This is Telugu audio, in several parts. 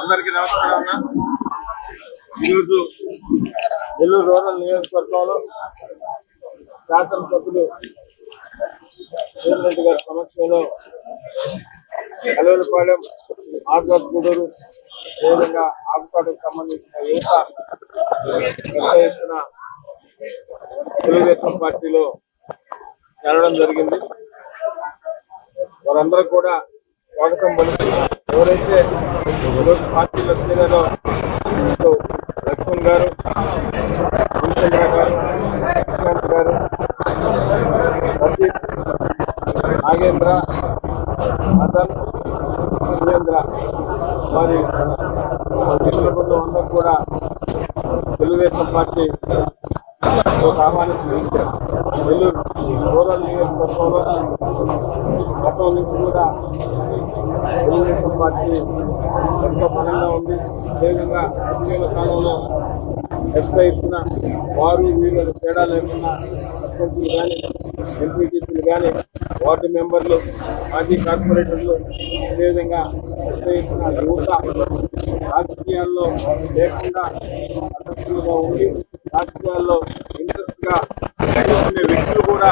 అందరికీ నమస్కారం అన్న. ఈరోజు నెల్లూరు రూరల్ నియోజకవర్గంలో శాసనసభ్యులు రెడ్డి గారి సమక్షంలో అలవలపాలెం, ఆర్గూడూరు, అదేవిధంగా ఆకుపాటుకు సంబంధించిన యువత పెద్ద ఎత్తున తెలుగుదేశం పార్టీలో చేరడం జరిగింది. వారందరూ కూడా స్వాగతం పలుకుతున్నారు. ఎవరైతే ఈరోజు పార్టీలో చేరారో లక్ష్మణ్ గారు, గురుచంద్ర గారు, ప్రశాంత్ గారు, ప్రదీప్, నాగేంద్ర, మదన్, సురేంద్ర వారి మిత్రులు అందరూ కూడా తెలుగుదేశం పార్టీ ఆహ్వానించారు. నెల్లూరు రూరల్ నియోజకవర్గంలో గతం నుంచి కూడా తెలుగుదేశం పార్టీ ఎంతో బలంగా ఉంది. అదేవిధంగా ఇటీవల కాలంలో పెద్ద ఎత్తున వారు వీరు తేడా లేకుండా సర్పంచులు కానీ, ఎంపీటీసీలు కానీ, వార్డు మెంబర్లు, మాజీ కార్పొరేటర్లు, అదేవిధంగా పెద్ద ఎత్తున యువత రాజకీయాల్లో లేకుండా అసక్తులుగా ఉండి రాజకీయాల్లో ఇంట్రెస్ట్ గా ఉండే వ్యక్తులు కూడా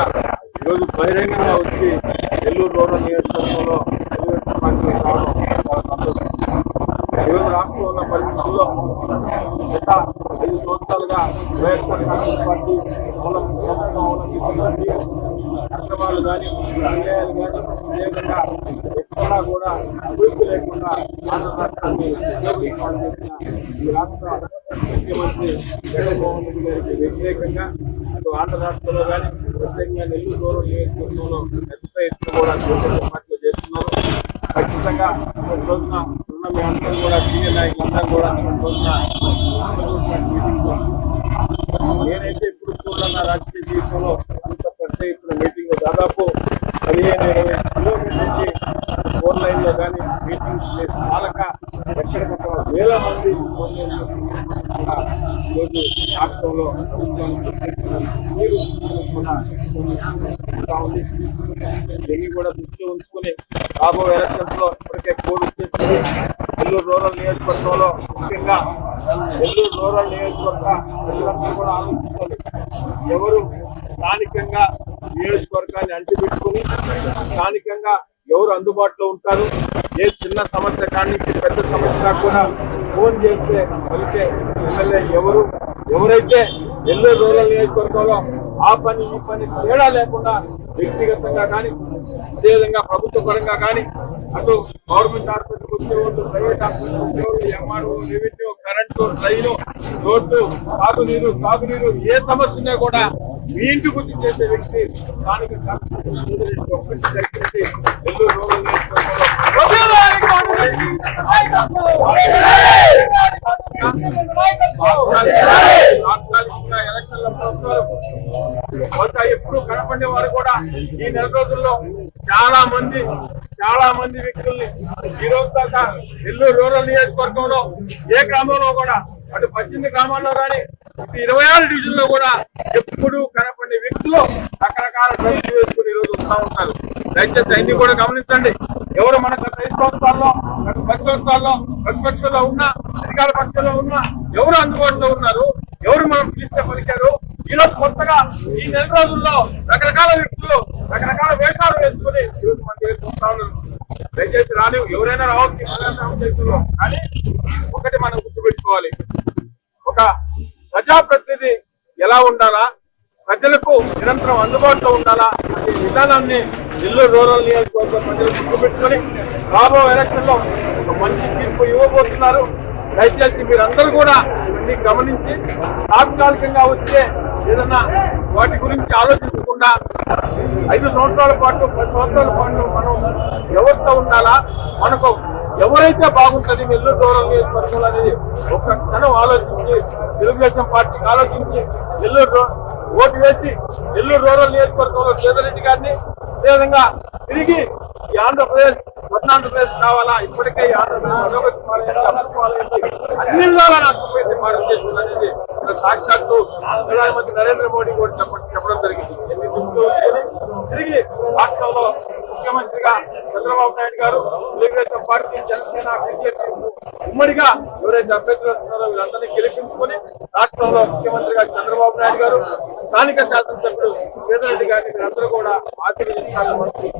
ఈరోజు బహిరంగంగా వచ్చి నెల్లూరు రూరల్ నియోజకవర్గంలో తెలుగుదేశం పార్టీ రావడం చాలా సంతోషం. ఈరోజు రాష్ట్రంలో ఉన్న పరిస్థితుల్లో గత 5 సంవత్సరాలుగా వైఎస్ఆర్ కాంగ్రెస్ పార్టీ అక్రమాలు కానీ, అన్యాయాలు కానీ, అదేవిధంగా ఎక్కడా కూడా అభివృద్ధి లేకుండా ఆంధ్ర రాష్ట్రాన్ని ఈ రాష్ట్ర ముఖ్యమంత్రి జగన్మోహన్ రెడ్డి గారికి వ్యతిరేకంగా అటు ఆంధ్ర రాష్ట్రంలో కానీ, ప్రత్యేకంగా నెల్లూరు రూరల్ నియోజకవర్గంలో పెద్ద ఎత్తున కూడా తెలుగుదేశం పార్టీలో చేస్తున్నారు. ఖచ్చితంగా రోజున ఉన్న మేమందరం కూడా సీనియర్ నాయకులందరం కూడా రోజున నేనైతే ఇప్పుడు చూడన్న రాజకీయ జీవితంలో అంత పెద్ద ఎత్తున మీటింగ్ దాదాపు 15-20 కిలోమీటర్ల నుంచి 4 లైన్లో కానీ మీటింగ్స్ చేసి చాలక ఎక్కడికొక వేల మంది ఈరోజు రాష్ట్రంలో దీన్ని కూడా దృష్టిలో ఉంచుకుని రాబోయే ఎలక్షన్స్ లో ఇప్పటికే కోడ్ వచ్చేసింది. నెల్లూరు రూరల్ నియోజకవర్గంలో ముఖ్యంగా నెల్లూరు రూరల్ నియోజకవర్గ ప్రజలందరూ కూడా ఆలోచించాలి. ఎవరు స్థానికంగా నియోజకవర్గాన్ని అంటిపెట్టుకుని స్థానికంగా ఎవరు అందుబాటులో ఉంటారు, ఏ చిన్న సమస్య కాడి నుంచి పెద్ద సమస్య కూడా ఫోన్ చేస్తే పలికే ఎమ్మెల్యే ఎవరైతే నెల్లూరు రూరల్ నియోజకవర్గంలో ఆ పని ఈ పని తేడా లేకుండా వ్యక్తిగతంగా కానీ, అదేవిధంగా ప్రభుత్వ పరంగా కానీ, అటు గవర్నమెంట్ హాస్పిటల్కి వచ్చేవాళ్ళు, ప్రైవేట్ హాస్పిటల్కి వచ్చేవాళ్ళు, ఎంఆర్ఓ, రెవెన్యూ, కరెంటు, రైలు, రోడ్డు, తాగునీరు ఏ సమస్య ఉన్నా కూడా మీ ఇంటికి వచ్చి చేసే వ్యక్తి స్థానిక ఒక్కటి దయచేసి నెల్లూరు రూరల్ నియోజకవర్గంలో ఎలక్షన్ల బహుశా ఎప్పుడు కనపడే వారు కూడా ఈ నెల రోజుల్లో చాలా మంది వ్యక్తుల్ని ఈ రోజు దాకా నెల్లూరు రూరల్ నియోజకవర్గంలో ఏ గ్రామంలో కూడా అటు 18 గ్రామాల్లో కానీ 26 డివిజన్లో కూడా ఎప్పుడు కనపడే వ్యక్తులు రకరకాల డ్రగ్స్ వేసుకుని ఈ రోజు వస్తూ ఉంటారు. దయచేసి అన్ని కూడా గమనించండి. ఎవరు మన గత 5 సంవత్సరాల్లో, గత 10 సంవత్సరాల్లో ప్రతిపక్షంలో ఉన్నా, అధికార పక్షంలో ఉన్నా ఎవరు అందుబాటులో ఉన్నారు, ఎవరు మనం పిలిస్తే పలికారు. ఈ రోజు కొత్తగా ఈ నెల రోజుల్లో రకరకాల వ్యక్తులు రకరకాల వేషాలు వేసుకుని ఈరోజు మన దగ్గరికి వస్తా ఉన్నారు. దయచేసి ఎవరైనా రావచ్చు, కానీ ఒకటి మనం గుర్తుపెట్టుకోవాలి, ఒక ప్రజాప్రతినిధి ఎలా ఉండాలా, ప్రజలకు నిరంతరం అందుబాటులో ఉండాలా అనే విధానాన్ని నెల్లూరు రూరల్ నియోజకవర్గ ప్రజలు గుర్తుపెట్టుకొని రాబో ఎలక్షన్ లో ఒక మంచి తీర్పు ఇవ్వబోతున్నారు. దయచేసి మీరందరూ కూడా ఇవన్నీ గమనించి తాత్కాలికంగా వచ్చే ఏదన్నా వాటి గురించి ఆలోచించకుండా 5 సంవత్సరాల పాటు 10 సంవత్సరాల పాటు మనం ఎవరితో ఉండాలా, మనకు ఎవరైతే బాగుంటుంది నెల్లూరు రూరల్ నియోజకవర్గంలో అనేది ఒక్క క్షణం ఆలోచించి తెలుగుదేశం పార్టీకి ఆలోచించి నెల్లూరు ఓటు వేసి నెల్లూరు రూరల్ నియోజకవర్గంలో సేదరెడ్డి గారిని అదేవిధంగా తిరిగి ఈ ఆంధ్రప్రదేశ్ స్వర్ణాంధ్రప్రదేశ్ కావాలా, ఇప్పటికే ఈ ఆంధ్రప్రదేశ్ అన్ని విధాలా నష్టపోయింది భారతదేశం అనేది సాక్షాత్తు ప్రధానమంత్రి నరేంద్ర మోడీ కూడా చెప్పడం జరిగింది. ఎన్ని దృష్టిలో తిరిగి రాష్ట్రంలో ముఖ్యమంత్రిగా చంద్రబాబు నాయుడు గారు, తెలుగుదేశం పార్టీ, జనసేన, బీజేపీ ఉమ్మడిగా ఎవరైతే అభ్యర్థులు వస్తున్నారో వీళ్ళందరినీ గెలిపించుకొని రాష్ట్రంలో ముఖ్యమంత్రిగా చంద్రబాబు నాయుడు గారు, స్థానిక శాసనసభ్యులు సేదరెడ్డి గారిని మీరందరూ కూడా ఆశీర్వదించాలని